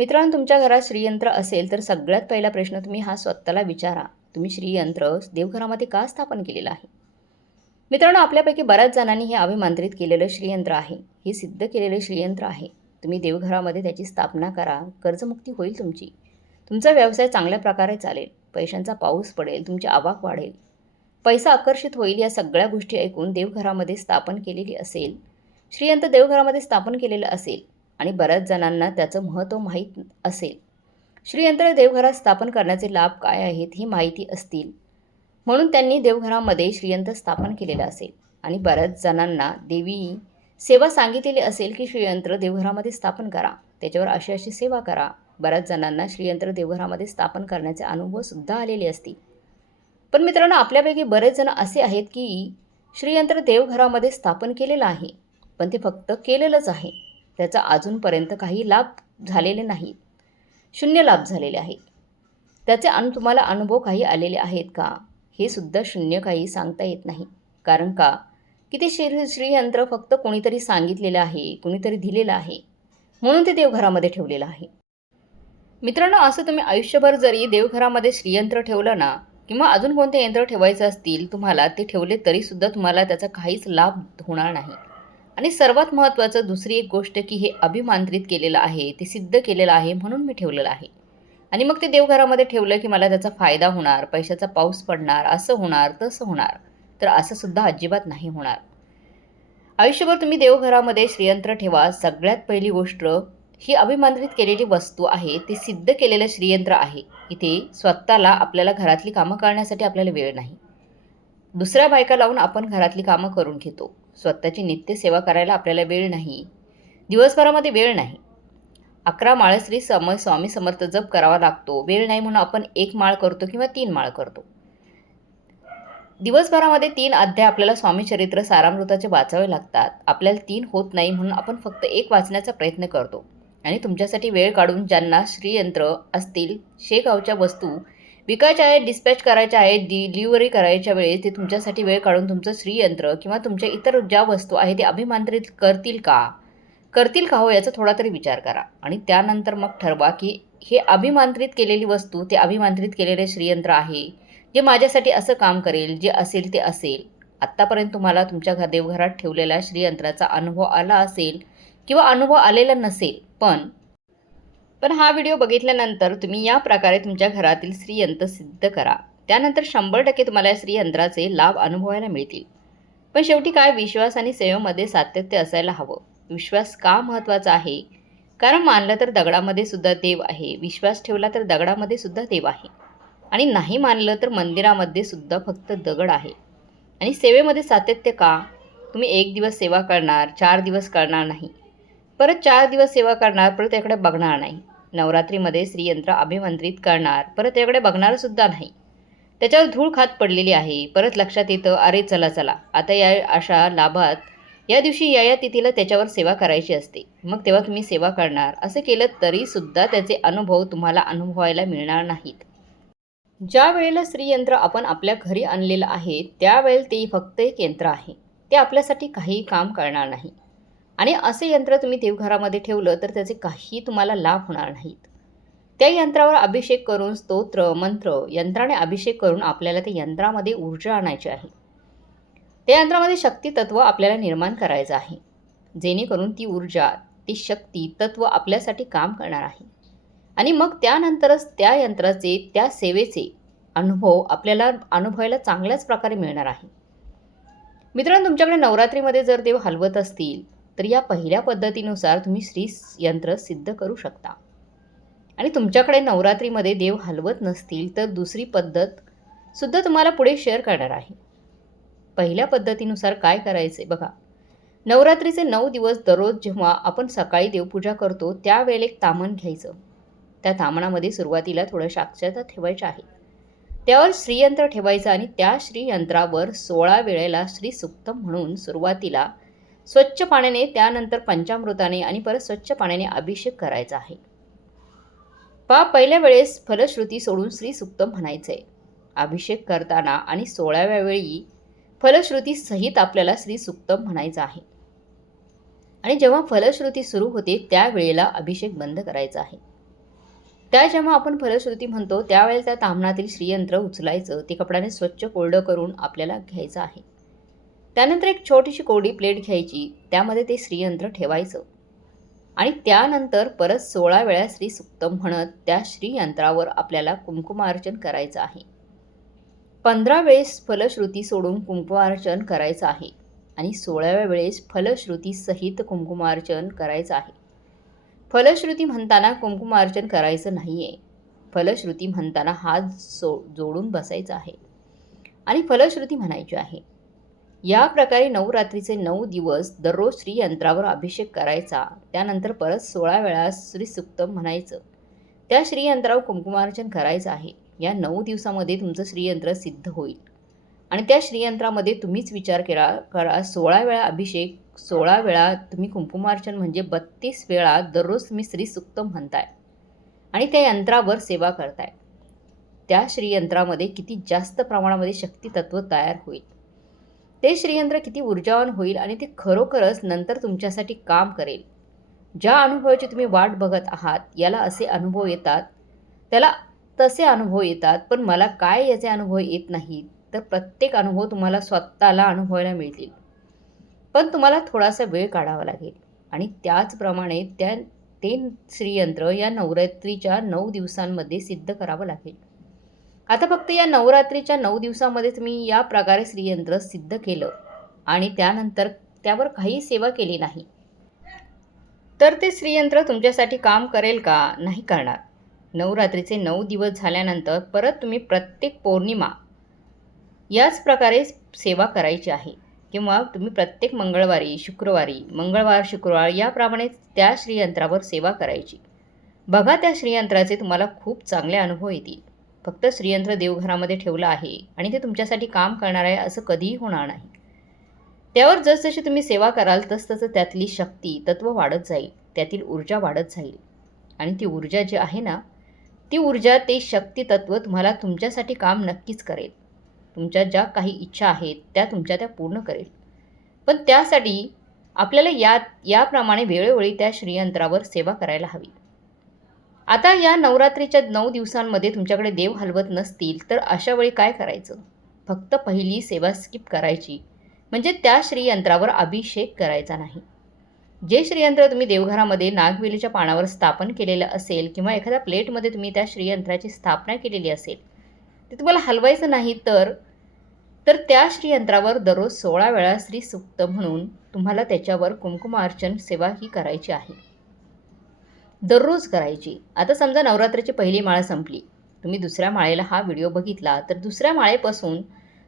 मित्रांनो तुमच्या घरात श्रीयंत्र असेल तर सगळ्यात पहिला प्रश्न तुम्ही हा स्वतःला विचारा. तुम्ही श्रीयंत्र देवघरामध्ये का स्थापन केलेलं आहे? मित्रांनो आपल्यापैकी बऱ्याच जणांनी हे अभिमांत्रित केलेलं श्रीयंत्र आहे. हे सिद्ध केलेलं श्रीयंत्र आहे. तुम्ही देवघरामध्ये त्याची स्थापना करा. कर्जमुक्ती होईल तुमची. तुमचा व्यवसाय चांगल्या प्रकारे चालेल. पैशांचा पाऊस पडेल. तुमची आवक वाढेल. पैसा आकर्षित होईल या सगळ्या गोष्टी ऐकून देवघरामध्ये स्थापन केलेली असेल. श्रीयंत्र देवघरामध्ये स्थापन केलेलं असेल. आणि बऱ्याच जणांना त्याचं महत्त्व माहीत असेल. श्रीयंत्र देवघरात स्थापन करण्याचे लाभ काय आहेत ही माहिती असतील. म्हणून त्यांनी देवघरामध्ये श्रीयंत्र स्थापन केलेलं असेल. आणि बऱ्याच जणांना देवी सेवा सांगितलेली असेल की श्रीयंत्र देवघरामध्ये स्थापन करा. त्याच्यावर अशी अशी सेवा करा. बऱ्याच जणांना श्रीयंत्र देवघरामध्ये स्थापन करण्याचे अनुभवसुद्धा आलेले असतील. पण मित्रांनो आपल्यापैकी बरेच जण असे आहेत की श्रीयंत्र देवघरामध्ये स्थापन केलेलं आहे. पण ते फक्त केलेलंच आहे. त्याचा अजूनपर्यंत काही लाभ झालेले नाहीत. शून्य लाभ झालेले आहेत. त्याचे अनु तुम्हाला अनुभव काही आलेले आहेत का? हे सुद्धा शून्य काही सांगता येत नाही. कारण का? की ते श्री श्रीयंत्र फक्त कोणीतरी सांगितलेलं आहे कोणीतरी दिलेलं आहे. म्हणून ते देवघरामध्ये ठेवलेलं आहे. मित्रांनो असं तुम्ही आयुष्यभर जरी देवघरामध्ये श्रीयंत्र ठेवलं ना किंवा अजून कोणते यंत्र ठेवायचं असतील तुम्हाला ते ठेवले तरीसुद्धा तुम्हाला त्याचा काहीच लाभ होणार नाही. आणि सर्वात महत्त्वाचं दुसरी एक गोष्ट की हे अभिमांत्रित केलेलं आहे ते सिद्ध केलेलं आहे म्हणून मी ठेवलेलं आहे. आणि मग ते देवघरामध्ये ठेवलं की मला त्याचा फायदा होणार पैशाचा पाऊस पडणार असं होणार तसं होणार तर असं सुद्धा अजिबात नाही होणार. आयुष्यभर तुम्ही देवघरामध्ये श्रीयंत्र ठेवा सगळ्यात पहिली गोष्ट ही अभिमांत्रित केलेली वस्तू आहे ती सिद्ध केलेलं श्रीयंत्र आहे. इथे स्वतःला आपल्याला घरातली कामं करण्यासाठी आपल्याला वेळ नाही. दुसऱ्या बायका लावून आपण घरातली कामं करून घेतो. स्वतःची नित्यसेवा करायला आपल्याला वेळ नाही. दिवसभरामध्ये वेळ नाही. अकरा माळ श्री सम स्वामी समर्थ जप करावा लागतो. वेळ नाही म्हणून आपण एक माळ करतो किंवा तीन माळ करतो. दिवसभरामध्ये तीन अध्याय आपल्याला स्वामी चरित्र सारामृताचे वाचावे लागतात. आपल्याला तीन होत नाही म्हणून आपण फक्त एक वाचण्याचा प्रयत्न करतो. आणि तुमच्यासाठी वेळ काढून ज्यांना श्रीयंत्र असतील शेगावच्या वस्तू विकायच्या आहेत डिस्पॅच करायच्या आहेत डिलिव्हरी करायच्या वेळेस ते तुमच्यासाठी वेळ काढून तुमचं श्रीयंत्र किंवा तुमच्या इतर ज्या वस्तू आहेत ते अभिमांत्रित करतील का? करतील का हो याचा थोडा तरी विचार करा. आणि त्यानंतर मग ठरवा की हे अभिमांत्रित केलेली वस्तू ते अभिमांत्रित केलेले श्रीयंत्र आहे जे माझ्यासाठी असं काम करेल जे असेल ते असेल. आत्तापर्यंत तुम्हाला तुमच्या घर देवघरात ठेवलेल्या श्रीयंत्राचा अनुभव आला असेल किंवा अनुभव आलेला नसेल पण पण हा व्हिडिओ बघितल्यानंतर तुम्ही या प्रकारे तुमच्या घरातील श्रीयंत्र सिद्ध करा. त्यानंतर शंभर टक्के तुम्हाला या श्रीयंत्राचे लाभ अनुभवायला मिळतील. पण शेवटी काय? विश्वास आणि सेवेमध्ये सातत्य असायला हवं. विश्वास का महत्त्वाचा आहे? कारण मानलं तर दगडामध्ये सुद्धा देव आहे. विश्वास ठेवला तर दगडामध्ये सुद्धा देव आहे. आणि नाही मानलं तर मंदिरामध्ये सुद्धा फक्त दगड आहे. आणि सेवेमध्ये सातत्य का? तुम्ही एक दिवस सेवा करणार चार दिवस करणार नाही. परत चार दिवस सेवा करणार परत त्याकडे बघणार नाही. नवरात्रीमध्ये श्रीयंत्र अभिमंत्रित करणार. परत याकडे बघणारसुद्धा नाही. त्याच्यावर धूळ खात पडलेली आहे. परत लक्षात येतं अरे चला चला. आता या अशा लाभात या दिवशी या या तिथीला त्याच्यावर सेवा करायची असते. मग तेव्हा तुम्ही सेवा करणार. असं केलं तरीसुद्धा त्याचे अनुभव तुम्हाला अनुभवायला मिळणार नाहीत. ज्या वेळेला श्रीयंत्र आपण आपल्या घरी आणलेलं आहे त्यावेळेला ते फक्त एक यंत्र आहे. ते आपल्यासाठी काही काम करणार नाही. आणि असे यंत्र तुम्ही देवघरामध्ये ठेवलं तर त्याचे काही तुम्हाला लाभ होणार नाहीत. त्या यंत्रावर अभिषेक करून स्तोत्र मंत्र यंत्राने अभिषेक करून आपल्याला त्या यंत्रामध्ये ऊर्जा आणायची आहे. त्या यंत्रामध्ये शक्ती तत्व आपल्याला निर्माण करायचं आहे. जेणेकरून ती ऊर्जा ती शक्ती तत्व आपल्यासाठी काम करणार आहे. आणि मग त्यानंतरच त्या यंत्राचे त्या सेवेचे अनुभव आपल्याला अनुभवायला चांगल्याच प्रकारे मिळणार आहे. मित्रांनो तुमच्याकडे नवरात्रीमध्ये जर देव हलवत असतील तर या पहिल्या पद्धतीनुसार तुम्ही श्री यंत्र सिद्ध करू शकता. आणि तुमच्याकडे नवरात्रीमध्ये देव हलवत नसतील तर दुसरी पद्धत सुद्धा तुम्हाला पुढे शेअर करणार आहे. पहिल्या पद्धतीनुसार काय करायचे बघा. नवरात्रीचे नऊ दिवस दररोज जेव्हा आपण सकाळी देवपूजा करतो त्यावेळेला एक तामण घ्यायचं. त्या तामणामध्ये सुरुवातीला थोडं साक्षरता ठेवायच्या आहे. त्यावर श्रीयंत्र ठेवायचं आणि त्या श्रीयंत्रावर सोळा वेळेला श्रीसुक्त म्हणून सुरुवातीला स्वच्छ पाण्याने त्यानंतर पंचामृताने आणि परत स्वच्छ पाण्याने अभिषेक करायचा आहे. पा पहिल्या वेळेस फलश्रुती सोडून श्री सुक्तम म्हणायचे. अभिषेक करताना आणि सोळाव्या वेळी फलश्रुती सहित आपल्याला श्री सुक्तम म्हणायचं आहे. आणि जेव्हा फलश्रुती सुरू होते त्यावेळेला अभिषेक बंद करायचा आहे. त्या जेव्हा आपण फलश्रुती म्हणतो त्यावेळेला त्या तामणातील श्रीयंत्र उचलायचं ते कपड्याने स्वच्छ कोरडं करून आपल्याला घ्यायचं आहे. त्यानंतर एक छोटीशी कोरडी प्लेट घ्यायची त्यामध्ये ते श्रीयंत्र ठेवायचं. आणि त्यानंतर परत सोळा वेळा श्रीसुक्तम म्हणत त्या श्रीयंत्रावर आपल्याला कुंकुमार्चन करायचं आहे. पंधरा वेळेस फलश्रुती सोडून कुंकुमार्चन करायचं आहे आणि सोळाव्या वेळेस फलश्रुतीसहित कुंकुमार्चन करायचं आहे. फलश्रुती म्हणताना कुंकुमार्चन करायचं नाही आहे फलश्रुती म्हणताना हात सो जोडून बसायचा आहे. आणि फलश्रुती म्हणायची आहे या प्रकारे नवरात्रीचे नऊ दिवस दररोज श्रीयंत्रावर अभिषेक करायचा. त्यानंतर परत सोळा वेळा श्रीसुक्तम म्हणायचं. त्या श्रीयंत्रावर कुंकुमार्चन करायचं आहे. या नऊ दिवसामध्ये तुमचं श्रीयंत्र सिद्ध होईल. आणि त्या श्रीयंत्रामध्ये तुम्हीच विचार केला करा. सोळा वेळा अभिषेक सोळा वेळा तुम्ही कुंकुमार्चन म्हणजे बत्तीस वेळा दररोज तुम्ही श्रीसुक्तम म्हणताय. आणि त्या यंत्रावर सेवा करताय. त्या श्रीयंत्रामध्ये किती जास्त प्रमाणामध्ये शक्तितत्व तयार होईल. ते श्रीयंत्र किती ऊर्जावान होईल आणि ते खरोखरच नंतर तुमच्यासाठी काम करेल. ज्या अनुभवाची तुम्ही वाट बघत आहात याला असे अनुभव येतात. त्याला तसे अनुभव येतात पण मला काय याचे अनुभव येत नाहीत तर प्रत्येक अनुभव तुम्हाला स्वतःला अनुभवायला मिळतील. पण तुम्हाला थोडासा वेळ काढावा लागेल. आणि त्याचप्रमाणे त्या ते श्रीयंत्र या नवरात्रीच्या नऊ दिवसांमध्ये सिद्ध करावं लागेल. आता फक्त या नवरात्रीच्या नऊ दिवसामध्ये तुम्ही या प्रकारे श्रीयंत्र सिद्ध केलं. आणि त्यानंतर त्यावर काही सेवा केली नाही. तर ते श्रीयंत्र तुमच्यासाठी काम करेल का? नाही करणार. नवरात्रीचे नऊ दिवस झाल्यानंतर परत तुम्ही प्रत्येक पौर्णिमा याच प्रकारे सेवा करायची आहे. किंवा तुम्ही प्रत्येक मंगळवारी शुक्रवारी मंगळवार शुक्रवार याप्रमाणे त्या श्रीयंत्रावर सेवा करायची. बघा त्या श्रीयंत्राचे तुम्हाला खूप चांगले अनुभव येतील. फक्त श्रीयंत्र देवघरामध्ये ठेवलं आहे आणि ते तुमच्यासाठी काम करणार आहे असं कधीही होणार नाही. त्यावर जसजशी तुम्ही सेवा कराल तसतसं त्यातली शक्ती तत्व वाढत जाईल. त्यातील ऊर्जा वाढत जाईल. आणि ती ऊर्जा जी आहे ना ती ऊर्जा ते शक्ती तत्व तुम्हाला तुमच्यासाठी काम नक्कीच करेल. तुमच्या ज्या काही इच्छा आहेत त्या तुमच्या त्या पूर्ण करेल. पण त्यासाठी आपल्याला या याप्रमाणे वेळोवेळी त्या श्रीयंत्रावर सेवा करायला हवी. आता या नवरात्रीच्या नऊ दिवसांमध्ये तुमच्याकडे देव हलवत नसतील तर अशा वेळी काय करायचं? फक्त पहिली सेवा स्किप करायची. म्हणजे त्या श्रीयंत्रावर अभिषेक करायचा नाही. जे श्रीयंत्र तुम्ही देवघरामध्ये नागवेलीच्या पानावर स्थापन केलेलं असेल किंवा एखाद्या प्लेटमध्ये तुम्ही त्या श्रीयंत्राची स्थापना केलेली असेल ते तुम्हाला हलवायचं नाही तर तर त्या श्रीयंत्रावर दररोज सोळा वेळा श्रीसुक्त म्हणून तुम्हाला त्याच्यावर कुंकुमार्चन सेवा ही करायची आहे. दररोज करायची. आता समजा नवरात्राची पहिली माळ संपली. तुम्ही दुसऱ्या माळेला हा व्हिडिओ बघितला तर दुसऱ्या माळेपासून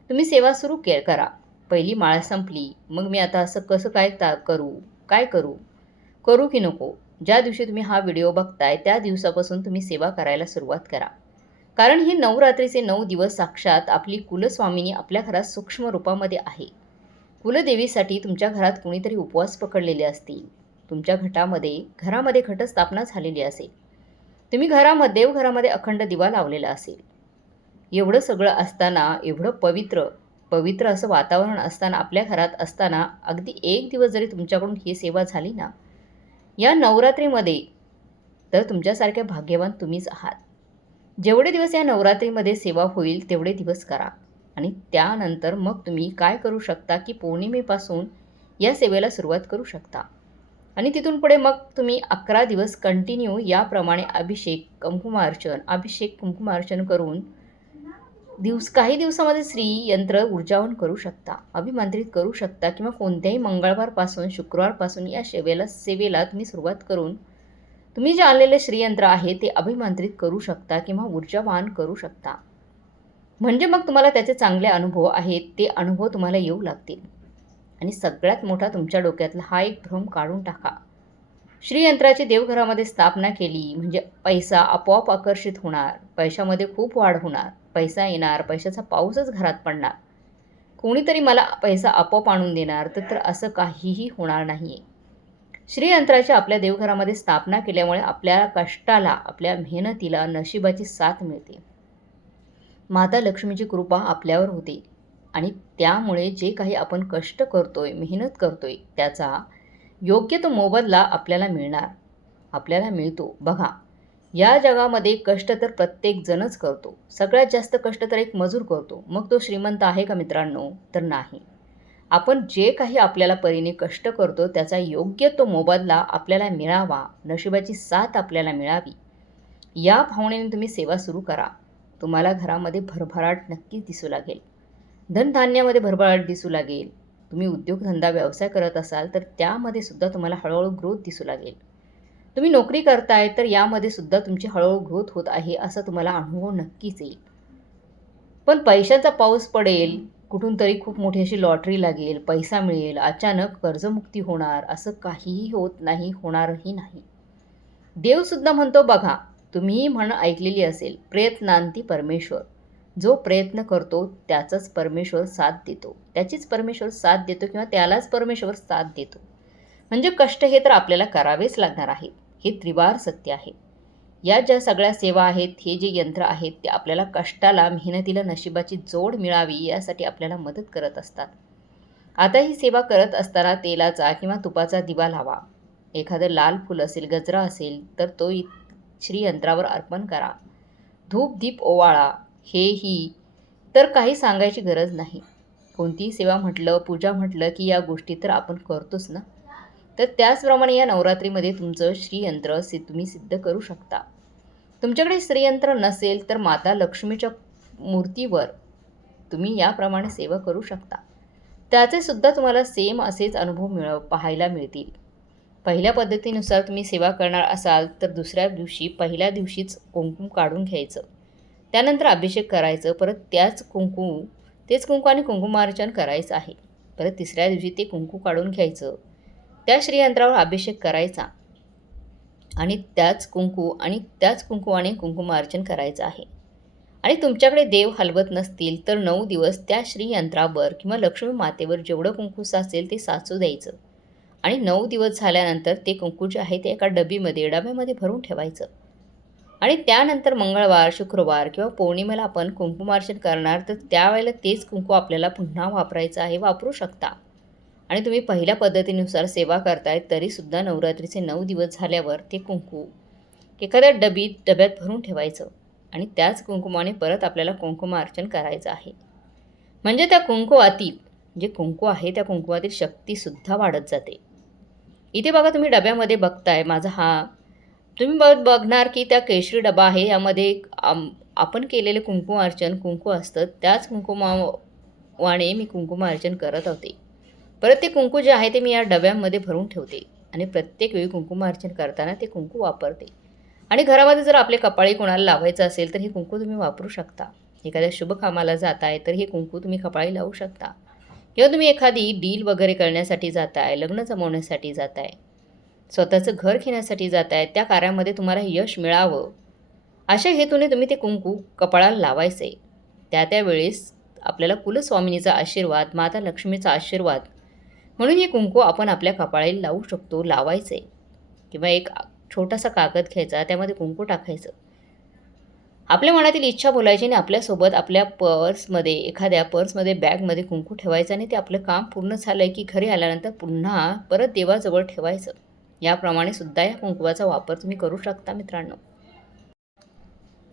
तुम्ही सेवा सुरू के करा. पहिली माळ संपली मग मी आता असं कसं काय ता करू? काय करू? करू की नको? ज्या दिवशी तुम्ही हा व्हिडिओ बघताय त्या दिवसापासून तुम्ही सेवा करायला सुरुवात करा. कारण हे नवरात्रीचे नऊ दिवस साक्षात आपली कुलस्वामिनी आपल्या घरात सूक्ष्म रूपामध्ये आहे. कुलदेवीसाठी तुमच्या घरात कुणीतरी उपवास पकडलेले असतील. तुमच्या घटामध्ये घरामध्ये घटस्थापना झालेली असेल. तुम्ही घरामध्ये देवघरामध्ये अखंड दिवा लावलेला असेल. एवढं सगळं असताना एवढं पवित्र पवित्र असं वातावरण असताना आपल्या घरात असताना अगदी एक दिवस जरी तुमच्याकडून ही सेवा झाली ना या नवरात्रीमध्ये तर तुमच्यासारख्या भाग्यवान तुम्हीच आहात. जेवढे दिवस या नवरात्रीमध्ये सेवा होईल तेवढे दिवस करा. आणि त्यानंतर मग तुम्ही काय करू शकता की पौर्णिमेपासून या सेवेला सुरुवात करू शकता. आणि तिथून पुढे मग तुम्ही अकरा दिवस कंटिन्यू याप्रमाणे अभिषेक कुंकुमार्चन अभिषेक कुंकुमार्चन करून दिवस काही दिवसामध्ये स्त्री यंत्र ऊर्जावन करू शकता अभिमंत्रित करू शकता किंवा कोणत्याही मंगळवारपासून शुक्रवारपासून या सेवेला सेवेला तुम्ही सुरुवात करून तुम्ही जे आलेले श्रीयंत्र आहे ते अभिमंत्रित करू शकता किंवा ऊर्जावान करू शकता. म्हणजे मग तुम्हाला त्याचे चांगले अनुभव आहेत ते अनुभव तुम्हाला येऊ लागतील. आणि सगळ्यात मोठा तुमच्या डोक्यातला हा एक भ्रम काढून टाका. श्रीयंत्राची देवघरामध्ये स्थापना केली म्हणजे पैसा आपोआप आकर्षित होणार पैशामध्ये खूप वाढ होणार पैसा येणार पैशाचा पाऊसच घरात पडणार. कोणीतरी मला पैसा आपोआप आणून देणार तर तर असं काहीही होणार नाही आहे श्रीयंत्राची आपल्या देवघरामध्ये स्थापना केल्यामुळे आपल्या कष्टाला आपल्या मेहनतीला नशिबाची साथ मिळते. माता लक्ष्मीची कृपा आपल्यावर होते. आणि त्यामुळे जे काही आपण कष्ट करतोय मेहनत करतोय त्याचा योग्य तो मोबदला आपल्याला मिळणार आपल्याला मिळतो. बघा या जगामध्ये कष्ट तर प्रत्येकजणच करतो. सगळ्यात जास्त कष्ट तर एक मजूर करतो. मग तो श्रीमंत आहे का मित्रांनो? तर नाही. आपण जे काही आपल्याला परीने कष्ट करतो त्याचा योग्य तो मोबदला आपल्याला मिळावा नशिबाची साथ आपल्याला मिळावी. या भावनेने तुम्ही सेवा सुरू करा. तुम्हाला घरामध्ये भरभराट नक्कीच दिसू लागेल. धनधान्यामध्ये भरभराट दिसू लागेल. तुम्ही उद्योगधंदा व्यवसाय करत असाल तर त्यामध्ये सुद्धा तुम्हाला हळूहळू ग्रोथ दिसू लागेल. तुम्ही नोकरी करताय तर यामध्ये सुद्धा तुमची हळूहळू ग्रोथ होत आहे असा तुम्हाला अनुभव नक्कीच येईल. पण पैशाचा पाऊस पडेल कुठून तरी खूप मोठी अशी लॉटरी लागेल पैसा मिळेल अचानक कर्जमुक्ती होणार असं काहीही होत नाही होणारही नाही. देवसुद्धा म्हणतो बघा तुम्ही म्हण ऐकलेली असेल प्रयत्नांती परमेश्वर. जो प्रयत्न करतो त्याचाच परमेश्वर साथ देतो. त्याचीच परमेश्वर साथ देतो किंवा त्यालाच परमेश्वर साथ देतो. म्हणजे कष्ट हे तर आपल्याला करावेच लागणार आहेत हे त्रिवार सत्य आहे. या ज्या सगळ्या सेवा आहेत हे जे यंत्र आहेत ते आपल्याला कष्टाला मेहनतीला नशिबाची जोड मिळावी यासाठी आपल्याला मदत करत असतात. आता ही सेवा करत असताना तेलाचा किंवा तुपाचा दिवा लावा. एखादं लाल फुल असेल गजरा असेल तर तो इ- श्रीयंत्रावर अर्पण करा. धूप दीप ओवाळा. हेही. तर काही सांगायची गरज नाही. कोणतीही सेवा म्हटलं पूजा म्हटलं की या गोष्टी तर आपण करतोच ना? तर त्याचप्रमाणे या नवरात्रीमध्ये तुमचं श्रीयंत्र सि तुम्ही सिद्ध करू शकता. तुमच्याकडे श्रीयंत्र नसेल तर माता लक्ष्मीच्या मूर्तीवर तुम्ही याप्रमाणे सेवा करू शकता. त्याचे सुद्धा तुम्हाला सेम असेच अनुभव मिळ पाहायला मिळतील. पहिल्या पद्धतीनुसार तुम्ही सेवा करणार असाल तर दुसऱ्या दिवशी पहिल्या दिवशीच कुंकुम काढून घ्यायचं. त्यानंतर अभिषेक करायचं परत त्याच कुंकू तेच कुंकू आणि कुंकुमार्चन करायचं आहे. परत तिसऱ्या दिवशी ते कुंकू काढून घ्यायचं. त्या श्रीयंत्रावर अभिषेक करायचा आणि त्याच कुंकू आणि त्याच कुंकू आणि कुंकुमार्चन करायचं आहे. आणि तुमच्याकडे देव हलवत नसतील तर नऊ दिवस त्या श्रीयंत्रावर किंवा लक्ष्मी मातेवर जेवढं कुंकू साचेल ते साचू द्यायचं. आणि नऊ दिवस झाल्यानंतर ते कुंकू जे आहे ते एका डबीमध्ये डब्यामध्ये भरून ठेवायचं. आणि त्यानंतर मंगळवार शुक्रवार किंवा पौर्णिमेला आपण कुंकुमार्चन करणार तर त्यावेळेला तेच कुंकू आपल्याला पुन्हा वापरायचं आहे वापरू शकता. आणि तुम्ही पहिल्या पद्धतीनुसार सेवा करताय तरीसुद्धा नवरात्रीचे नऊ दिवस झाल्यावर ते कुंकू एखाद्या डबीत डब्यात भरून ठेवायचं आणि त्याच कुंकुमाने परत आपल्याला कुंकुमार्चन करायचं आहे. म्हणजे त्या कुंकुवातील जे कुंकू आहे त्या कुंकुवातील शक्तीसुद्धा वाढत जाते. इथे बघा तुम्ही डब्यामध्ये बघताय माझा हा तुम्ही बघ बघणार की त्या केशरी डबा आहे यामध्ये आम- आपण केलेले कुंकुमार्चन कुंकू असतं. त्याच कुंकुमावाने मी कुंकुमार्चन करत होते. परत ते कुंकू जे आहे ते मी या डब्यांमध्ये भरून ठेवते आणि प्रत्येक वेळी कुंकुमार्चन करताना ते कुंकू वापरते. आणि घरामध्ये जर आपले कपाळी कोणाला लावायचं असेल तर हे कुंकू तुम्ही वापरू शकता. एखाद्या शुभ कामाला जाताय तर हे कुंकू तुम्ही कपाळी लावू शकता. किंवा तुम्ही एखादी डील वगैरे करण्यासाठी जाताय लग्न जमवण्यासाठी जाताय स्वतःचं घर घेण्यासाठी जात आहेत त्या कार्यामध्ये तुम्हाला यश मिळावं. अशा हेतूने तुम्ही ते कुंकू कपाळाला लावायचे. त्या त्या वेळेस आपल्याला कुलस्वामिनीचा आशीर्वाद माता लक्ष्मीचा आशीर्वाद म्हणून हे कुंकू आपण आपल्या कपाळाला लावू शकतो लावायचे. किंवा एक छोटासा कागद घ्यायचा त्यामध्ये कुंकू टाकायचं. आपल्या मनातील इच्छा बोलायची आणि आपल्यासोबत आपल्या पर्समध्ये एखाद्या पर्समध्ये बॅगमध्ये कुंकू ठेवायचं आणि ते आपलं काम पूर्ण झालं आहे की घरी आल्यानंतर पुन्हा परत देवाजवळ ठेवायचं. याप्रमाणे सुद्धा या कुंकवाचा वापर तुम्ही करू शकता मित्रांनो.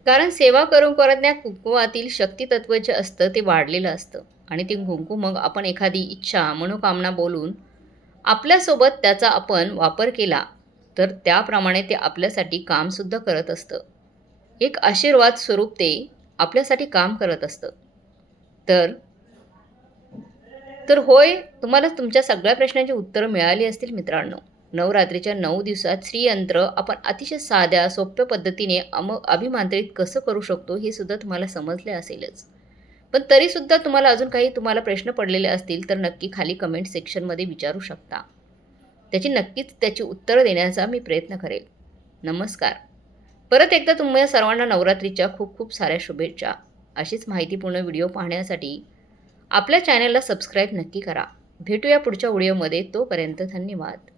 कारण सेवा करून करत या कुंकुवातील शक्तितत्व जे असतं ते वाढलेलं असतं. आणि ते कुंकू मग आपण एखादी इच्छा मनोकामना बोलून आपल्यासोबत त्याचा आपण वापर केला तर त्याप्रमाणे ते आपल्यासाठी कामसुद्धा करत असतं. एक आशीर्वाद स्वरूप ते आपल्यासाठी काम करत असतं. तर तर होय तुम्हाला तुमच्या सगळ्या प्रश्नांची उत्तरं मिळाली असतील मित्रांनो. नवरात्रीच्या नऊ दिवसात श्रीयंत्र आपण अतिशय साध्या सोप्या पद्धतीने अम अभिमांत्रित कसं करू शकतो हे सुद्धा तुम्हाला समजले असेलच. पण तरीसुद्धा तुम्हाला अजून काही तुम्हाला प्रश्न पडलेले असतील तर नक्की खाली कमेंट सेक्शनमध्ये विचारू शकता. त्याची नक्कीच त्याची उत्तरं देण्याचा मी प्रयत्न करेल. नमस्कार. परत एकदा तुम्हाला सर्वांना नवरात्रीच्या खूप खूप साऱ्या शुभेच्छा. अशीच माहितीपूर्ण व्हिडिओ पाहण्यासाठी आपल्या चॅनलला सबस्क्राईब नक्की करा. भेटूया पुढच्या व्हिडिओमध्ये. तोपर्यंत धन्यवाद.